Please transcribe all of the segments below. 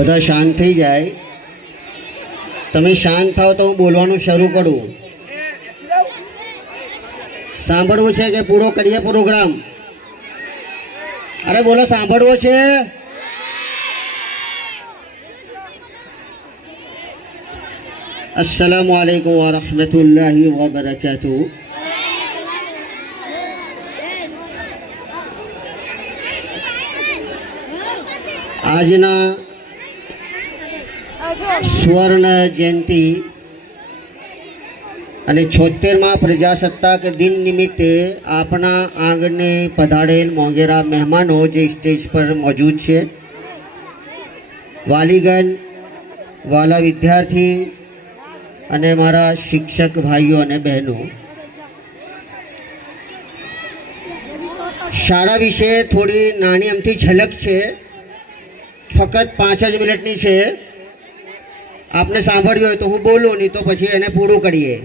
બધા શાંત થઈ જાય. તમે શાંત થાઓ તો હું બોલવાનું શરૂ કરું. સાંભળવું છે કે પૂરો કરીએ પ્રોગ્રામ? અરે બોલો, સાંભળવો છે? अस्सलामु अलैकुम व रहमतुल्लाहि व बरकातुहू. આજના સ્વર્ણ જયંતિ અને 76મા પ્રજાસત્તાક દિન નિમિત્તે આપણા આંગણે પધારેલ મોંઘેરા મહેમાનો જે સ્ટેજ પર મોજૂદ છે, વાલીગણ, વાલા વિદ્યાર્થી અને મારા શિક્ષક ભાઈઓ અને બહેનો, શાળા વિશે થોડી નાની અમથી ઝલક છે, ફક્ત 5 જ મિનિટની છે. આપને સાંભળ્યું હોય તો હું બોલું, નહીં તો પછી એને પૂરું કરીએ.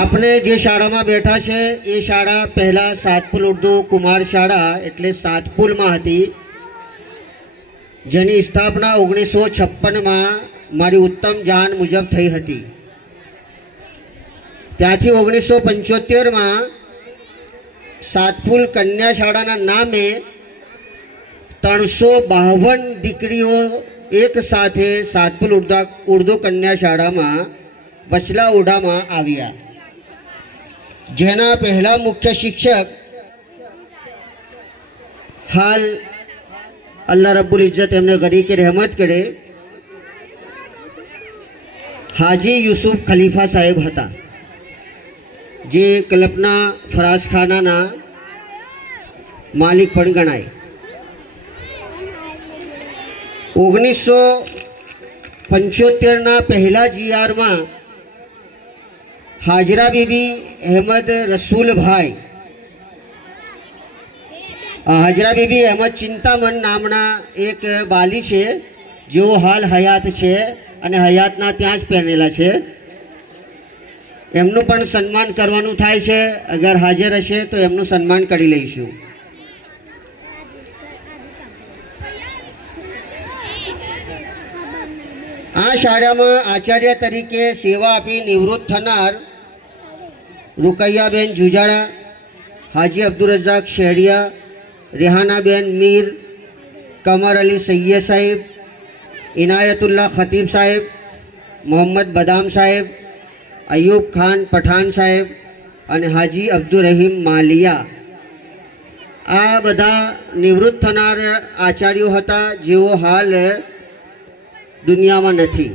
આપણે જે શાળામાં બેઠા છે એ શાળા પહેલાં સાતપુલ ઉર્દુ કુમાર શાળા એટલે સાતપુલમાં હતી, જેની સ્થાપના 1956માં મારી ઉત્તમ જાણ મુજબ થઈ હતી. ત્યાંથી 1975માં સાતપુલ કન્યા શાળાના નામે 352 દીકરીઓ એક સાથે સાતપુલ ઉર્દુ કન્યા શાળામાં વચલા ઓઢામાં આવ્યા, જેના પહેલા મુખ્ય શિક્ષક હાલ अल्लाह रब्बुल इज्जत एमने गरी के रहमत करे हाजी यूसुफ खलीफा साहेब हता, जे कल्पना फरासखाना मालिक पण गणाय. 1975 पहला GR में हाजरा बीबी अहमद रसूल भाई, हाजरा बीबी अहमद चिंतामन नामना एक बाली है जो हाल हयात है અને હયાતના ત્યાં જ પહેરેલા છે. એમનું પણ સન્માન કરવાનું થાય છે. અગર હાજર હશે તો એમનું સન્માન કરી લઈશું. આ શાળામાં આચાર્ય તરીકે સેવા આપી નિવૃત્ત થનાર रुकैयाबेन जुजाड़ा, हाजी अब्दुल रज़ाक शहरिया, रेहाना बेन मीर, कमर अली सैयद साहेब, इनायतुल्लाह खतीब साहेब, मोहम्मद बदाम साहेब, अयूब खान पठान साहेब और हाजी अब्दुल रहीम मालिया आ बधा निवृत्त थनार आचार्यों हता जेओ हाल दुनिया में नहीं.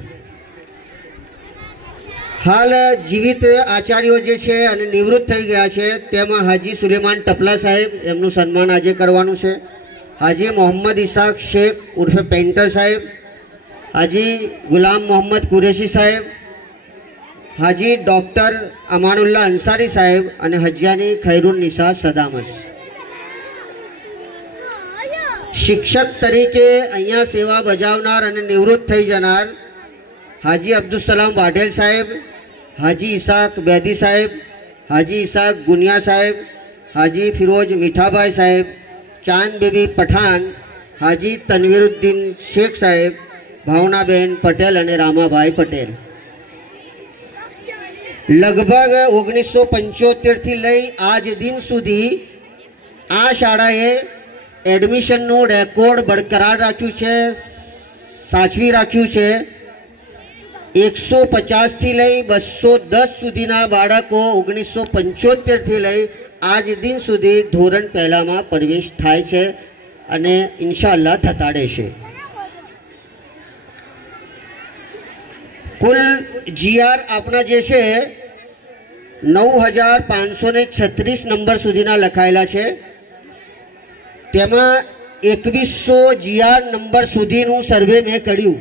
हाल जीवित आचार्यों जे छे अने निवृत्त थई गया छे तेमां हाजी सुलेमान टपला साहेब एमनुं सन्मान आजे करवानुं छे. हाजी मोहम्मद इसाक शेख उर्फे पेंटर साहेब, हाजी गुलाम मोहम्मद कुरेशी साहेब, हाजी डॉक्टर अमानुल्लाह अंसारी साहेब और हजियानी खैरुन्निसा सदामस. शिक्षक तरीके अहींया सेवा बजावनार अने निवृत्त थई जनार हाजी अब्दुल सलाम वाढेल साहेब, हाजी इसाक बैदी साहेब, हाजी इसाक गुनिया साहेब, हाजी फिरोज मीठाभाई साहेब, चांद बेबी पठान, हाजी तनवीरुद्दीन शेख साहेब, भावनाबेन पटेल और रामाभाई पटेल. लगभग 1975 थी लई आज दिन सुधी आ शाळाए एडमिशनનું રેકોર્ડ બરકરાર રાખ્યું છે, સાચવી રાખ્યું છે. 150 થી લઈ 210 સુધીના બાળકો 1975 થી લઈ આજ દિન સુધી ધોરણ પહેલામાં પ્રવેશ થાય છે અને ઇન્શાઅલ્લાહ થતા રહેશે. कुल GR अपना जे छे 9536 नंबर सुधीना लखायेला छे. तेमां 2100 GR नंबर सुधीनुं सर्वे में कर्युं.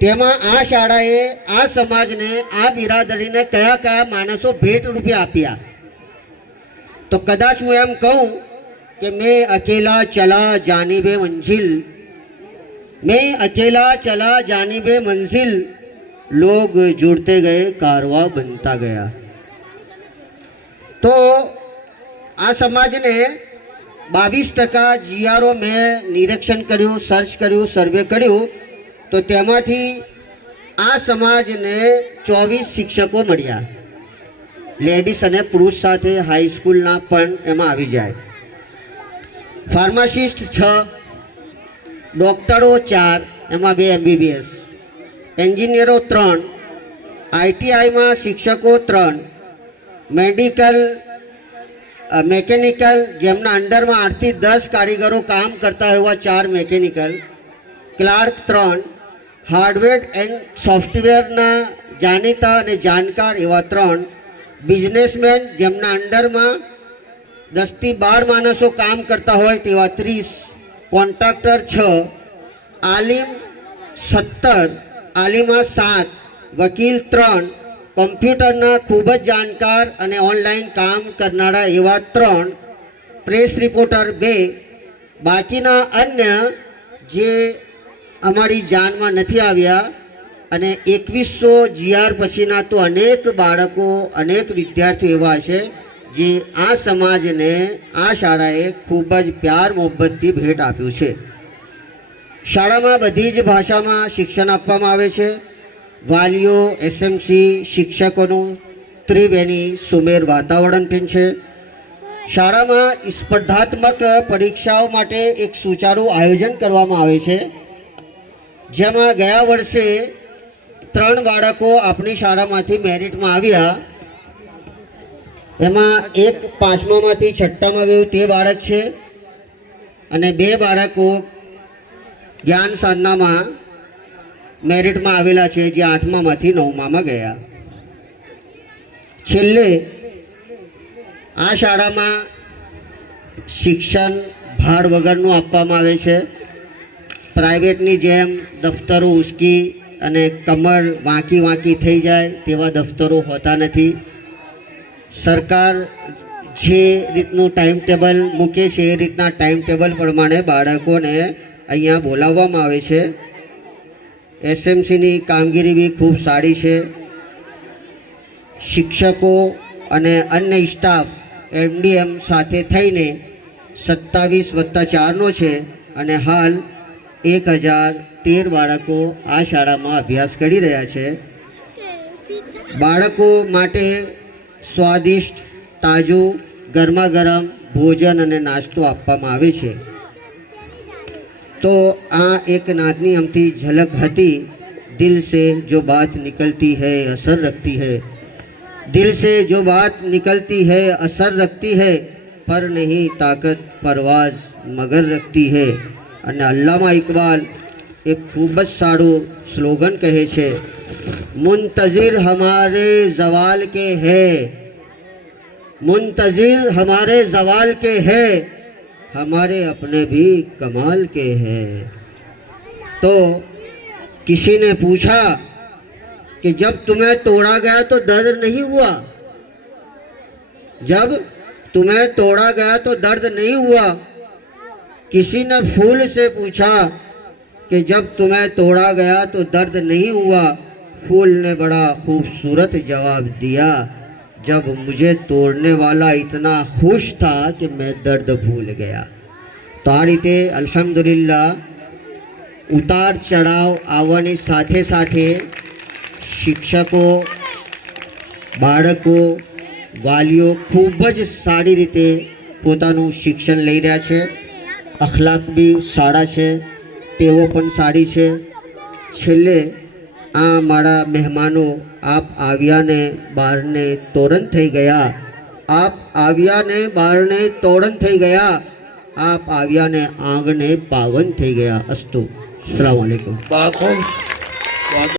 तेमां आ शाळाए आ समाजने आ बिरादरीने कया कया माणसो भेट रूपे आप्या. तो कदाच हूँ एम कहूँ कि मैं अकेला चला जानिबे मंजिल, मैं अकेला चला जानिबे मंजिल, लोग जुड़ते गए कारवा बनता गया. तो आ समाज ने 22% જીઆરઓ મેં નિરીક્ષણ કર્યું, સર્ચ કર્યું, સર્વે કર્યું, તો તેમાંથી આ સમાજને 24 શિક્ષકો મળ્યા, લેડીઝ અને પુરુષ સાથે હાઈસ્કૂલના પણ એમાં આવી જાય. ફાર્માસિસ્ટ 6, ડૉક્ટરો 4, એમાં 2 MBBS, એન્જિનિયરો 3, આઈટીઆઈમાં શિક્ષકો 3, મેકેનિકલ જેમના અંડરમાં 8 થી 10 કારીગરો કામ કરતા હોય એવા 4 મેકેનિકલ, ક્લાર્ક 3, હાર્ડવેર એન્ડ સોફ્ટવેરના જાણીતા અને જાણકાર એવા 3, બિઝનેસમેન જેમના અંડરમાં 10 થી 12 માણસો કામ કરતા હોય તેવા 30, કોન્ટ્રાક્ટર 6, આલિમ 17, આલિમા 7, વકીલ 3, કોમ્પ્યુટરના ખૂબ જ જાણકાર અને ઓનલાઈન કામ કરનારા એવા 3, પ્રેસ રિપોર્ટર 2, બાકીના અન્ય જે અમારી જાનમાં નથી આવ્યા. અને 2100 જીઆર પછીના તો અનેક બાળકો, અનેક વિદ્યાર્થીઓ એવા છે જે આ સમાજને, આ શાળાએ ખૂબ જ પ્યાર મોહબ્બતથી ભેટ આપ્યું છે. શાળામાં બધી જ ભાષામાં શિક્ષણ આપવામાં આવે છે. વાલીઓ, એસએમસી, શિક્ષકોનું ત્રિવેણી સુમેર વાતાવરણ પણ છે. શાળામાં સ્પર્ધાત્મક પરીક્ષાઓ માટે એક સુચારું આયોજન કરવામાં આવે છે, જેમાં ગયા વર્ષે 3 બાળકો આપણી શાળામાંથી મેરિટમાં આવ્યા. એમાં એક 5મામાંથી 6મામાં ગયું તે બાળક છે, અને 2 બાળકો જ્ઞાન સાધનામાં મેરિટમાં આવેલા છે, જે 8મામાંથી 9મામાં ગયા. છેલ્લે આ શાળામાં શિક્ષણ ભાડ વગરનું આપવામાં આવે છે. પ્રાઇવેટની જેમ દફતરો ઉસકી અને કમર વાંકી થઈ જાય તેવા દફતરો હોતા નથી. સરકાર જે રીતનું ટાઈમ ટેબલ મૂકે છે એ રીતના ટાઈમ ટેબલ પ્રમાણે બાળકોને અહીંયા બોલાવવામાં આવે છે. એસએમસીની કામગીરી બી ખૂબ સારી છે. શિક્ષકો અને અન્ય સ્ટાફ એમડીએમ સાથે થઈને 27+4નો છે, અને હાલ 1013 બાળકો આ શાળામાં અભ્યાસ કરી રહ્યા છે. બાળકો માટે સ્વાદિષ્ટ, તાજું, ગરમા ગરમ ભોજન અને નાસ્તો આપવામાં આવે છે. તો આ એક નાતની અમથી ઝલક હતી. દિલ સે જો બાત નિકલતી હૈ અસર રખતી હૈ, દિલ સે જો બાત નિકલતી હૈ અસર રખતી હૈ, પર નહીં તાકત પરવાજ મગર રખતી હૈ. અને અલ્લામા ઇકબાલ એક ખૂબ જ સારું સ્લોગન કહે છે, મુંતઝિર હમારે ઝવાલ કે હૈ, मुंतजिर हमारे जवाल के हैं, हमारे अपने भी कमाल के हैं. तो किसी ने पूछा कि जब तुम्हें तोड़ा गया तो दर्द नहीं हुआ, जब तुम्हें तोड़ा गया तो दर्द नहीं हुआ. किसी ने फूल से पूछा कि जब तुम्हें तोड़ा गया तो दर्द नहीं हुआ. फूल ने बड़ा खूबसूरत जवाब दिया, जब मुझे तोड़ने वाला इतना खुश था कि मैं दर्द भूल गया. तो आ રીતે અલ્હમ્દુલિલ્લાહ ઉતાર ચઢાવ આવવાની સાથે સાથે શિક્ષકો, બાળકો, વાલીઓ ખૂબ જ સારી રીતે પોતાનું શિક્ષણ લઈ રહ્યા છે. અખલાક બી સારા છે, તેઓ પણ સારી છે. છેલ્લે આ મારા મહેમાનો, આપ આવ્યાને બારને તોરણ થઈ ગયા, આપ આવ્યાને બારને તોરણ થઈ ગયા, આપ આવ્યાને આંગણે પાવન થઈ ગયા. અસ્તુ. અસ્સલામુ અલૈકુમ.